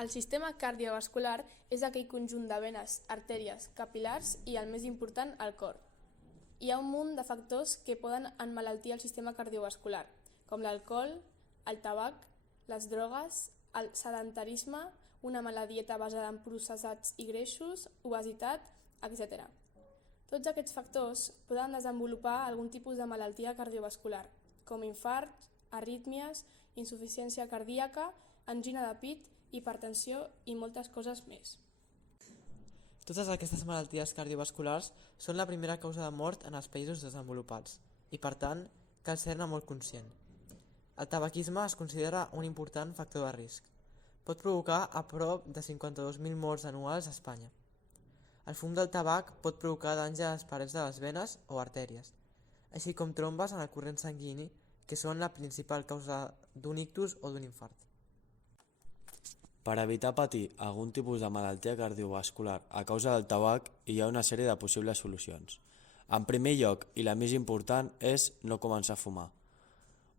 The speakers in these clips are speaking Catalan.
El sistema cardiovascular és aquell conjunt de venes, artèries, capil·lars i, el més important, el cor. Hi ha un munt de factors que poden emmalaltir el sistema cardiovascular, com l'alcohol, el tabac, les drogues, el sedentarisme, una mala dieta basada en processats i greixos, obesitat, etc. Tots aquests factors poden desenvolupar algun tipus de malaltia cardiovascular, com infarts, arrítmies, insuficiència cardíaca, angina de pit, hipertensió i moltes coses més. Totes aquestes malalties cardiovasculars són la primera causa de mort en els països desenvolupats i, per tant, cal ser-ne molt conscient. El tabaquisme es considera un important factor de risc. Pot provocar a prop de 52.000 morts anuals a Espanya. El fum del tabac pot provocar danys a les parets de les venes o artèries, així com trombes en el corrent sanguini, que són la principal causa d'un ictus o d'un infart. Per evitar patir algun tipus de malaltia cardiovascular a causa del tabac hi ha una sèrie de possibles solucions. En primer lloc, i la més important, és no començar a fumar.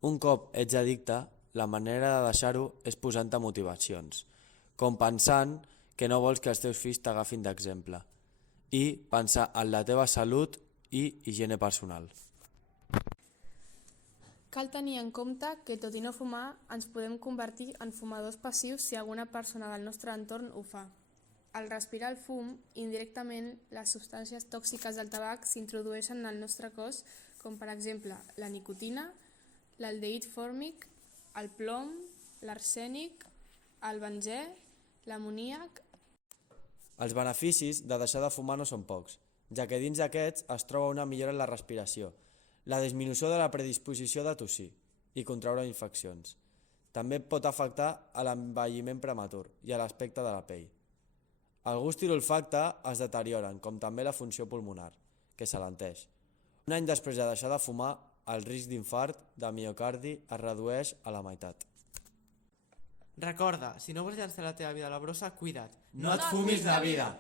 Un cop ets addicte, la manera de deixar-ho és posant-te motivacions, com pensant que no vols que els teus fills t'agafin d'exemple, i pensar en la teva salut i higiene personal. Cal tenir en compte que, tot i no fumar, ens podem convertir en fumadors passius si alguna persona del nostre entorn ho fa. Al respirar el fum, indirectament, les substàncies tòxiques del tabac s'introdueixen en el nostre cos, com per exemple la nicotina, l'aldehid fòrmic, el plom, l'arsènic, el benzè, l'amoníac. Els beneficis de deixar de fumar no són pocs, ja que dins d'aquests es troba una millora en la respiració, la disminució de la predisposició de tossir i contraure infeccions. També pot afectar a l'envelliment prematur i a l'aspecte de la pell. El gust i l'olfacte es deterioren, com també la funció pulmonar, que s'alenteix. Un any després de deixar de fumar, el risc d'infart de miocardi es redueix a la meitat. Recorda, si no vols llançar la teva vida a la brossa, cuida't. No et fumis la vida!